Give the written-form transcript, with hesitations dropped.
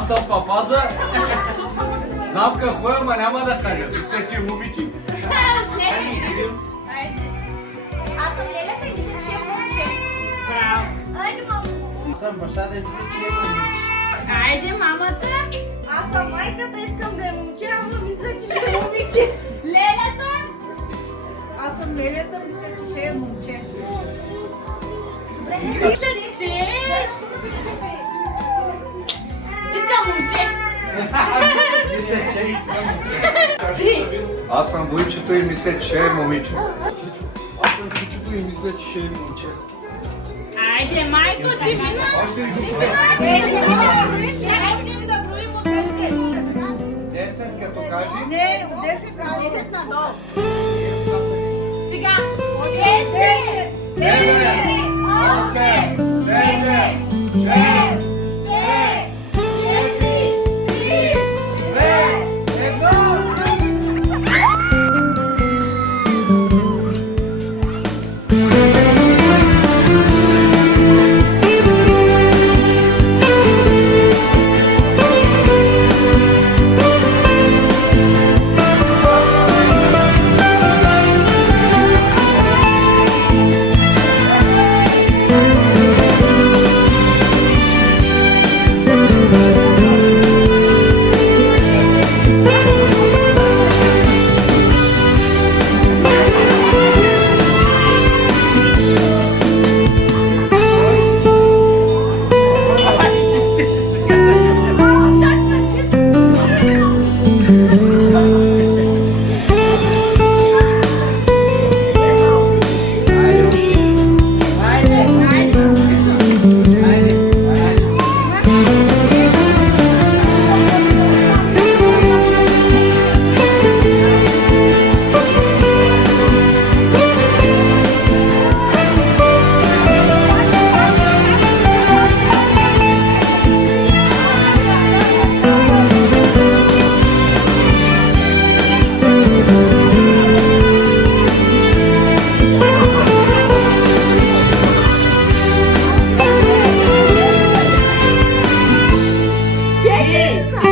Asta papază? Znam că hoja mă neamă de care. Să ce ubici. Asta Lele tem que ser monte. Hadi mamă. Să-mi bășade să ce ubici. Haide, mama ta. Asta maica ta искам да я момче, ама мисля, че ще е момиче. Лелята. Аз съм Лелята, мисля, че ще е момче. Мисля, че... Искам момче. Аз съм войчето и мисля, че е момиче. Аз съм кучето и мисля, че ще е момче. Хайде, майко ти мина. Да броим от 10. 10 като кажи. Не, от 10 на 10 надолу. Сега. 10, 9, 8, 7, 6, 5, 4, 3, 2, 1. Çekil.